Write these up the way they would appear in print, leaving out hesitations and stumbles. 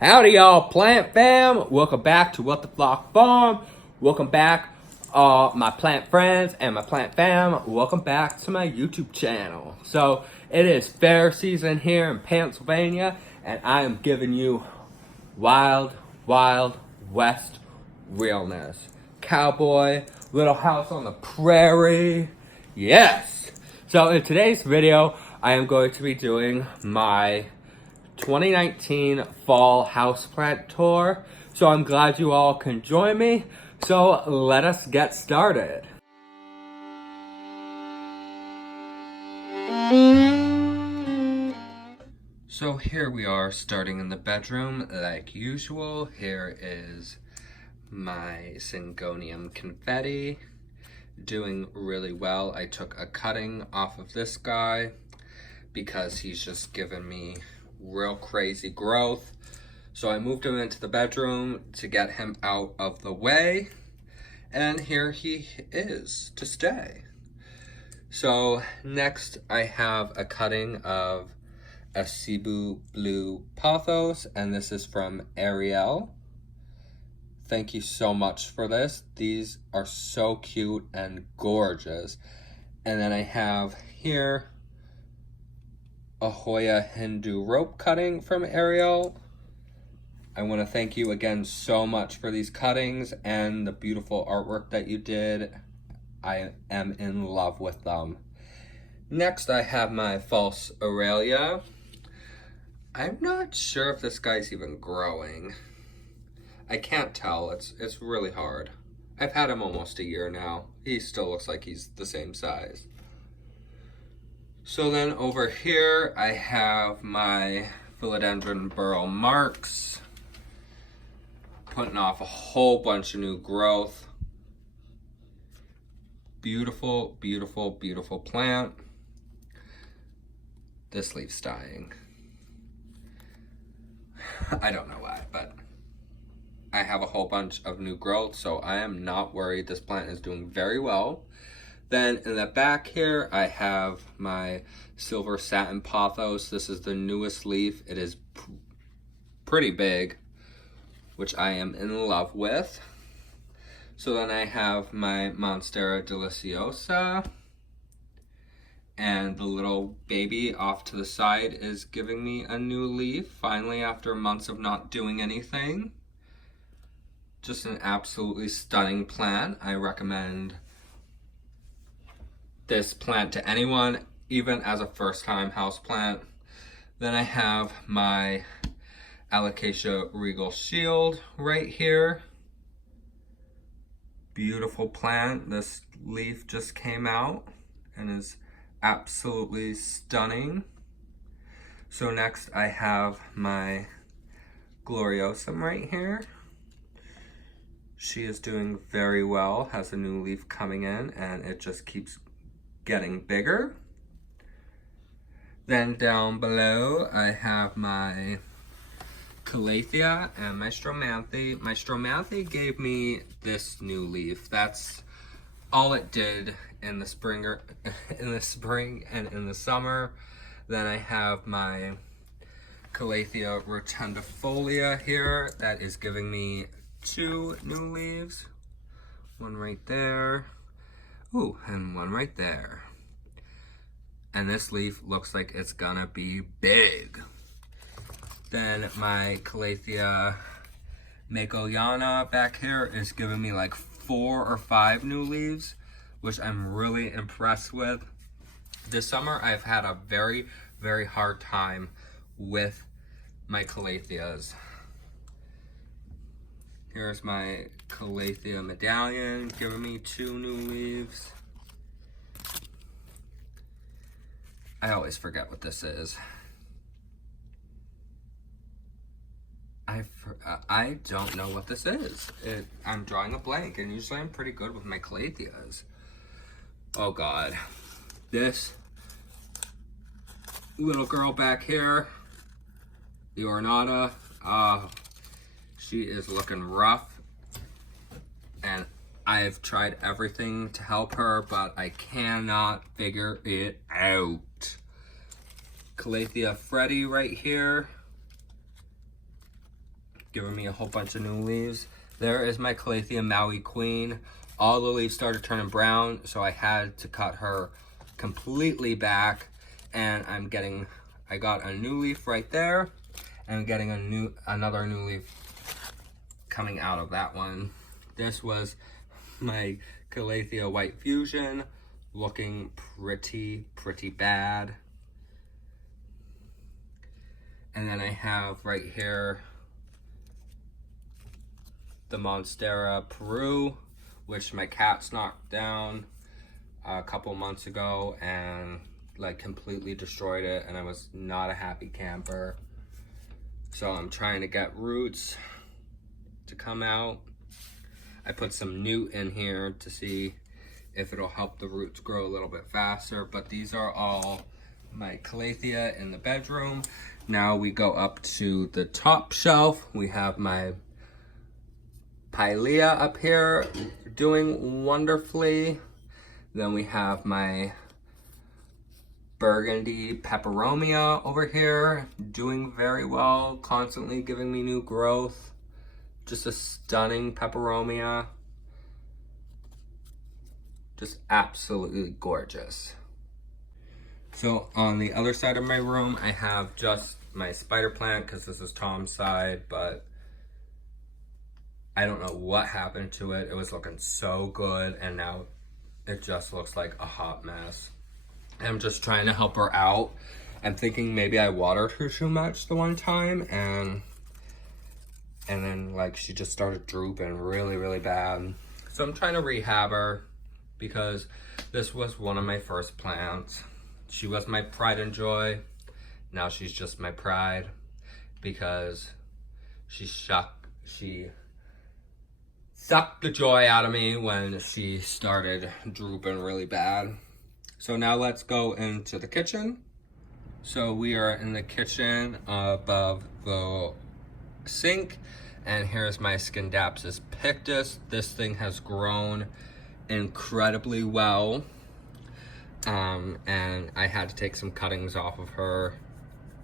Howdy y'all, plant fam. Welcome back to What the Flock Farm. Welcome back, my plant friends and my plant fam. Welcome back to my YouTube channel. So it is fair season here in Pennsylvania, and I am giving you wild west realness. Cowboy, Little House on the Prairie. Yes. So in today's video, I am going to be doing my 2019 fall houseplant tour. So I'm glad you all can join me. So let us get started. So here we are starting in the bedroom like usual. Here is my Syngonium confetti doing really well. I took a cutting off of this guy because he's just given me real crazy growth. So I moved him into the bedroom to get him out of the way. And here he is to stay. So next I have a cutting of a Cebu Blue Pothos, and this is from Ariel. Thank you so much for this. These are so cute and gorgeous. And then I have here a Hoya Hindu rope cutting from Ariel. I want to thank you again so much for these cuttings and the beautiful artwork that you did. I am in love with them. Next I have my false Aurelia. I'm not sure if this guy's even growing. I can't tell. It's really hard. I've had him almost a year now. He still looks like he's the same size. So then over here I have my Philodendron Burl Marks, putting off a whole bunch of new growth. Beautiful, beautiful, beautiful plant. This leaf's dying. I don't know why, but I have a whole bunch of new growth, so I am not worried. This plant is doing very well. Then in the back here, I have my Silver Satin Pothos. This is the newest leaf. It is pretty big, which I am in love with. So then I have my Monstera Deliciosa. And the little baby off to the side is giving me a new leaf, finally, after months of not doing anything. Just an absolutely stunning plant. I recommend this plant to anyone, even as a first-time houseplant. Then I have my Alocasia Regal Shield right here. Beautiful plant. This leaf just came out and is absolutely stunning. So next I have my Gloriosum right here. She is doing very well, has a new leaf coming in, and it just keeps getting bigger. Then down below I have my Calathea and my Stromanthe. My Stromanthe gave me this new leaf. That's all it did in the spring and in the summer. Then I have my Calathea rotundifolia here that is giving me 2 new leaves. One right there. Ooh, and one right there. And this leaf looks like it's gonna be big. Then my Calathea Makoyana back here is giving me like 4 or 5 new leaves, which I'm really impressed with. This summer I've had a very, very hard time with my Calatheas. Here's my Calathea Medallion giving me 2 new leaves. I always forget what this is. I don't know what this is. I'm drawing a blank, and usually I'm pretty good with my Calatheas. Oh God. This little girl back here, the Ornata, she is looking rough, and I've tried everything to help her, but I cannot figure it out. Calathea Freddy right here. giving me a whole bunch of new leaves. There is my Calathea Maui Queen. All the leaves started turning brown, so I had to cut her completely back. And I got a new leaf right there, and I'm getting another new leaf coming out of that one. This was my Calathea White Fusion, looking pretty bad. And then I have right here the Monstera Peru, which my cats knocked down a couple months ago and like completely destroyed it, and I was not a happy camper. So I'm trying to get roots to come out. I put some newt in here to see if it'll help the roots grow a little bit faster, but these are all my Calathea in the bedroom. Now we go up to the top shelf. We have my Pilea up here doing wonderfully. Then we have my Burgundy Peperomia over here doing very well, constantly giving me new growth. Just a stunning Peperomia. Just absolutely gorgeous. So on the other side of my room, I have just my spider plant because this is Tom's side, but I don't know what happened to it. It was looking so good, and now it just looks like a hot mess. I'm just trying to help her out. I'm thinking maybe I watered her too much the one time, and then like she just started drooping really bad. So I'm trying to rehab her because this was one of my first plants. She was my pride and joy. Now she's just my pride because she sucked the joy out of me when she started drooping really bad. So now let's go into the kitchen. So we are in the kitchen above the sink, and here's my Scindapsus pictus. This thing has grown incredibly well, and I had to take some cuttings off of her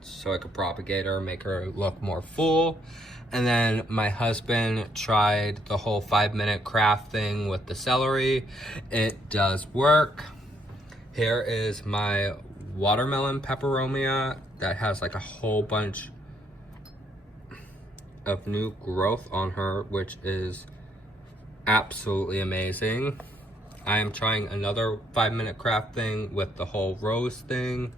so I could propagate her, make her look more full. And then my husband tried the whole 5-minute craft thing with the celery. It does work. Here is my watermelon peperomia that has like a whole bunch of new growth on her, which is absolutely amazing. I am trying another 5-minute craft thing with the whole rose thing.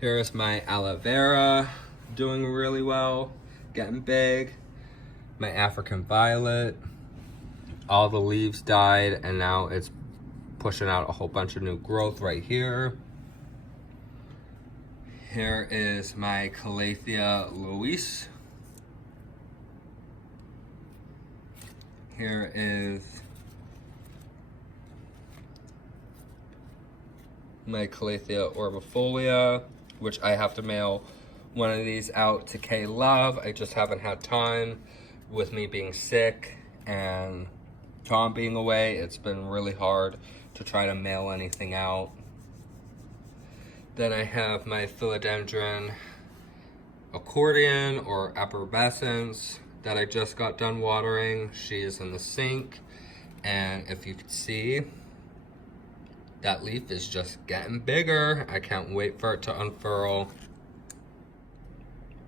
Here's my aloe vera doing really well, getting big. My African violet, all the leaves died, and now it's pushing out a whole bunch of new growth right here. Here is my Calathea Luis. Here is my Calathea orbifolia, which I have to mail one of these out to K Love. I just haven't had time with me being sick and Tom being away. It's been really hard to try to mail anything out. Then I have my philodendron accordion or arborescens that I just got done watering. She is in the sink, and if you could see, that leaf is just getting bigger. I can't wait for it to unfurl.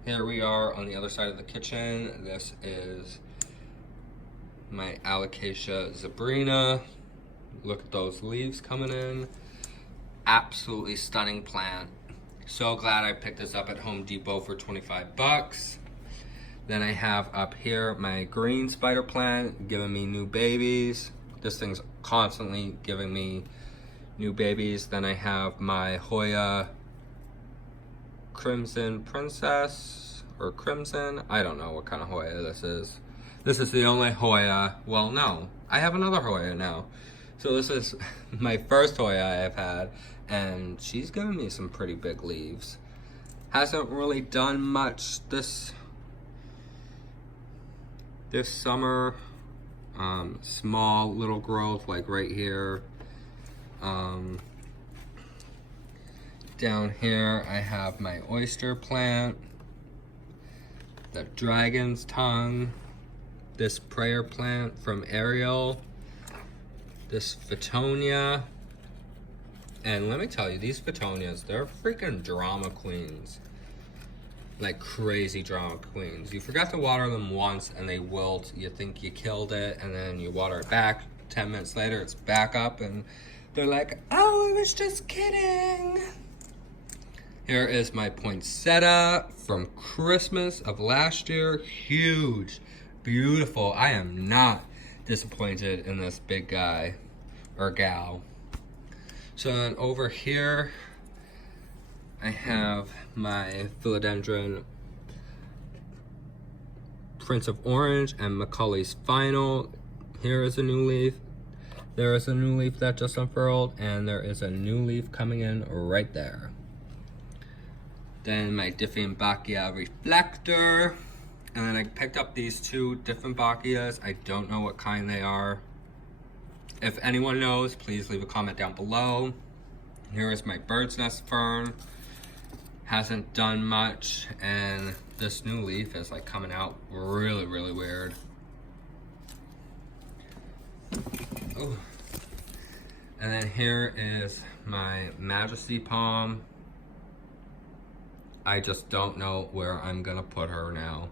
Here we are on the other side of the kitchen. This is my Alocasia zebrina. Look at those leaves coming in. Absolutely stunning plant. So glad I picked this up at Home Depot for 25 bucks. Then I have up here my green spider plant giving me new babies. This thing's constantly giving me new babies. Then I have my Hoya Crimson Princess, or Crimson. I don't know what kind of Hoya this is. This is the only Hoya. Well, no, I have another Hoya now. So this is my first Hoya I've had, and she's giving me some pretty big leaves. Hasn't really done much this summer. Small little growth like right here. Down here I have my oyster plant. the dragon's tongue, this prayer plant from Ariel, this Fittonia. And let me tell you, these Fittonias, they're freaking drama queens. Like crazy drama queens. You forgot to water them once and they wilt. You think you killed it, and then you water it back. 10 minutes later, it's back up and they're like, oh, I was just kidding. Here is my poinsettia from Christmas of last year. Huge, beautiful. I am not disappointed in this big guy or gal. So then over here, I have my philodendron Prince of Orange and Macaulay's Final. Here is a new leaf. There is a new leaf that just unfurled, and there is a new leaf coming in right there. Then my Dieffenbachia Reflector. And then I picked up these two Dieffenbachias. I don't know what kind they are. If anyone knows, please leave a comment down below. Here is my bird's nest fern. Hasn't done much, and this new leaf is like coming out really, really weird. Oh. And then here is my Majesty Palm. I just don't know where I'm gonna put her now.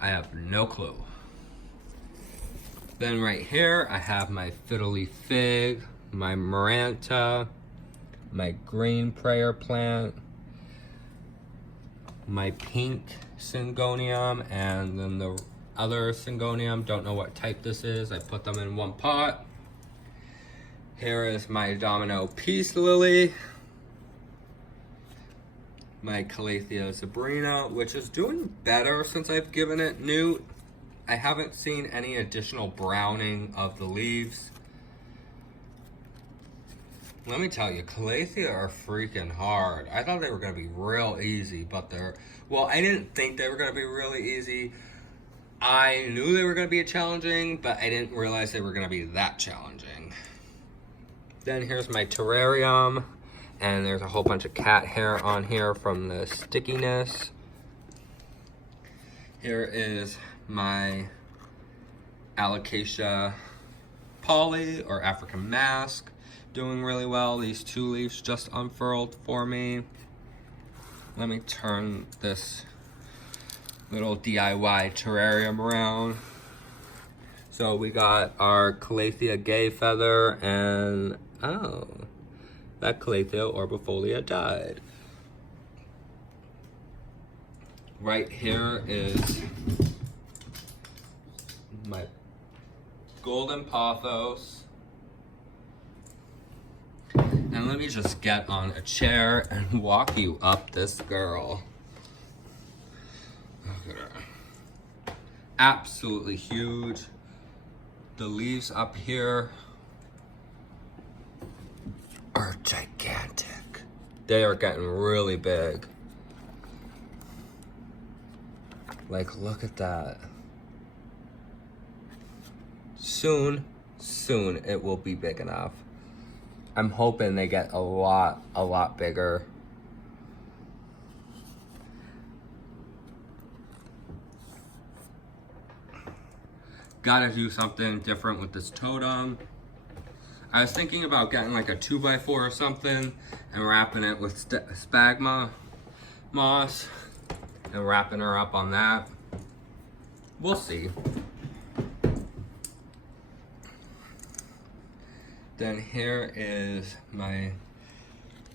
I have no clue. Then right here, I have my Fiddly Fig, my Maranta, my green prayer plant, my pink Syngonium, and then the other Syngonium. Don't know what type this is. I put them in one pot. Here is my Domino Peace Lily, my Calathea Sabrina, which is doing better since I've given it Newt. I haven't seen any additional browning of the leaves. Let me tell you, Calathea are freaking hard. I thought they were gonna be real easy, but they're, well, I didn't think they were gonna be really easy. I knew they were gonna be challenging, but I didn't realize they were gonna be that challenging. Then here's my terrarium, and there's a whole bunch of cat hair on here from the stickiness. Here is my Alocasia Polly, or African Mask, doing really well. These two leaves just unfurled for me. Let me turn this little DIY terrarium around. So we got our Calathea Gay Feather, and oh, that Calathea orbifolia died. Right here is my Golden Pothos. And let me just get on a chair and walk you up this girl. Look at her. Absolutely huge. The leaves up here are gigantic. They are getting really big. Like, look at that. Soon it will be big enough. I'm hoping they get a lot bigger. Gotta do something different with this totem. I was thinking about getting like a 2x4 or something and wrapping it with spagma moss and wrapping her up on that. We'll see. Then here is my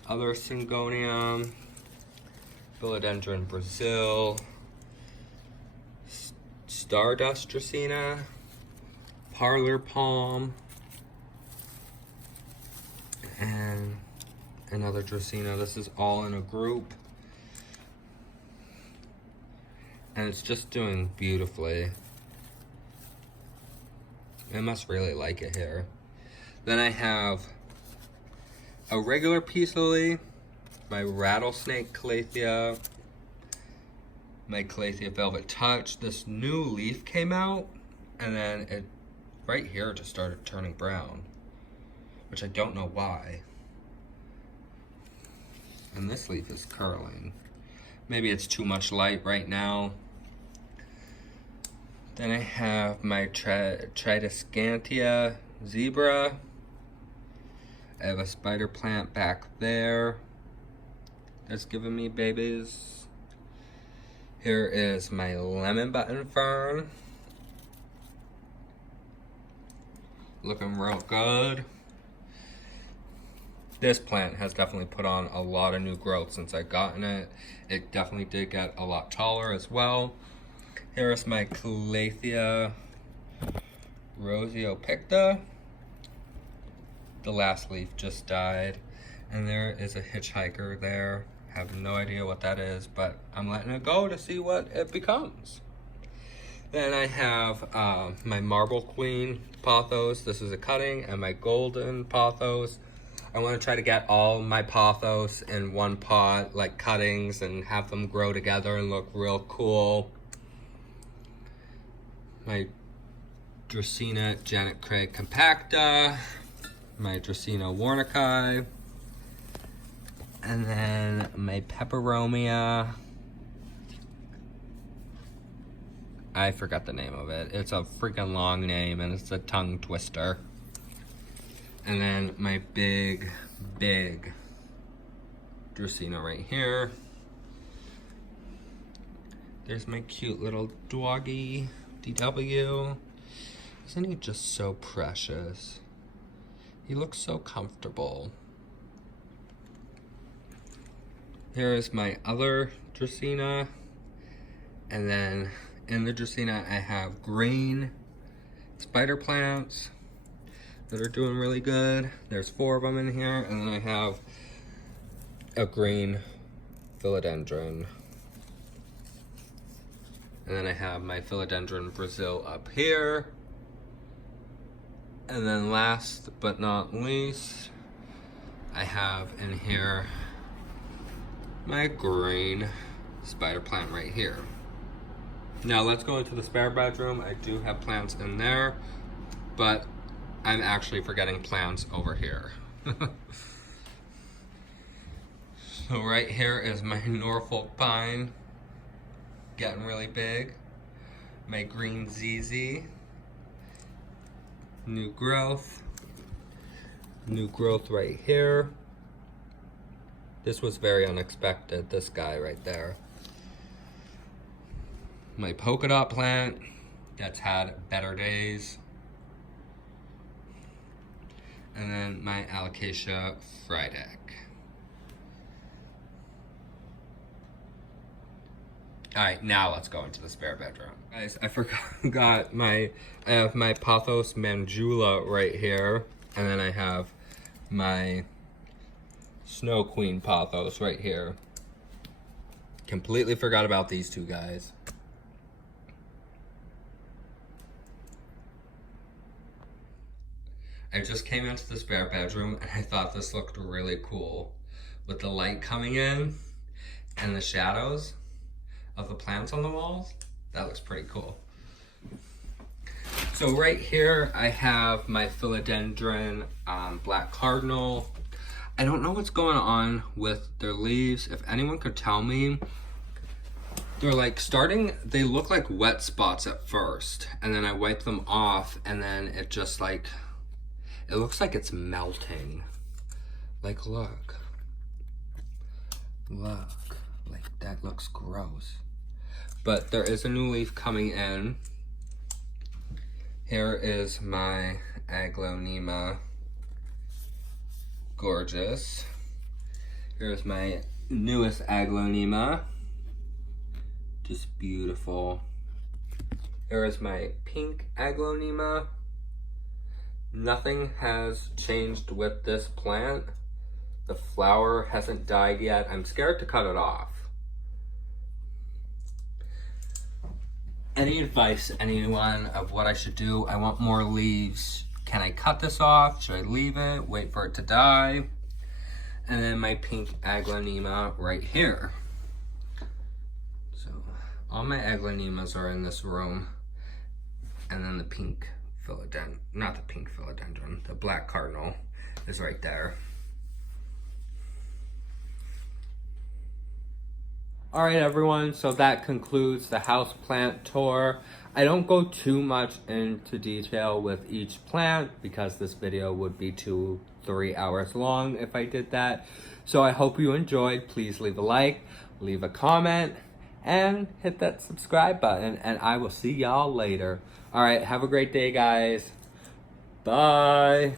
other Syngonium, Philodendron Brazil, Stardust Dracaena, Parlor Palm, and another Dracaena. This is all in a group. And it's just doing beautifully. I must really like it here. Then I have a regular Peace Lily, my Rattlesnake Calathea, my Calathea Velvet Touch. This new leaf came out, and then it right here just started turning brown, which I don't know why. And this leaf is curling. Maybe it's too much light right now. Then I have my Tridescantia zebra. I have a spider plant back there that's giving me babies. Here is my lemon button fern. Looking real good. This plant has definitely put on a lot of new growth since I gotten it. It definitely did get a lot taller as well. Here is my Calathea Rosiopicta. The last leaf just died. And there is a hitchhiker there. Have no idea what that is, but I'm letting it go to see what it becomes. Then I have my Marble Queen pothos. This is a cutting, and my golden pothos. I want to try to get all my pothos in one pot, like cuttings, and have them grow together and look real cool. My Dracaena Janet Craig compacta, my Dracaena Warnicki, and then my Peperomia. I forgot the name of it. It's a freaking long name and it's a tongue twister. And then my big Dracaena right here. There's my cute little doggy, DW. Isn't he just so precious? He looks so comfortable. Here is my other Dracaena. And then in the Dracaena, I have green spider plants that are doing really good. There's 4 of them in here. And then I have a green philodendron. And then I have my philodendron Brazil up here. And then last but not least, I have in here my green spider plant right here. Now let's go into the spare bedroom. I do have plants in there, but I'm actually forgetting plants over here. So right here is my Norfolk pine, getting really big. My green ZZ, new growth right here. This was very unexpected, this guy right there. My polka dot plant, that's had better days. And then my Alocasia Frydek. All right, now let's go into the spare bedroom. Guys, I forgot I have my Pothos Mandula right here. And then I have my Snow Queen Pothos right here. Completely forgot about these two guys. I just came into the spare bedroom and I thought this looked really cool. With the light coming in and the shadows of the plants on the walls, that looks pretty cool. So right here I have my philodendron black cardinal. I don't know what's going on with their leaves. If anyone could tell me, they're like they look like wet spots at first, and then I wipe them off and then it just like, it looks like it's melting. Like, look, like that looks gross. But there is a new leaf coming in. Here is my Aglaonema Gorgeous. Here's my newest Aglaonema. Just beautiful. Here is my pink Aglaonema. Nothing has changed with this plant. The flower hasn't died yet. I'm scared to cut it off. Any advice, anyone, of what I should do? I want more leaves. Can I cut this off? Should I leave it? Wait for it to die? And then my pink Aglaonema right here. So all my Aglaonemas are in this room. And then the pink philodendron, not the pink philodendron, the black cardinal is right there. All right, everyone, so that concludes the houseplant tour. I don't go too much into detail with each plant because this video would be 2-3 hours long if I did that. So I hope you enjoyed. Please leave a like, leave a comment, and hit that subscribe button, and I will see y'all later. All right, have a great day, guys. Bye.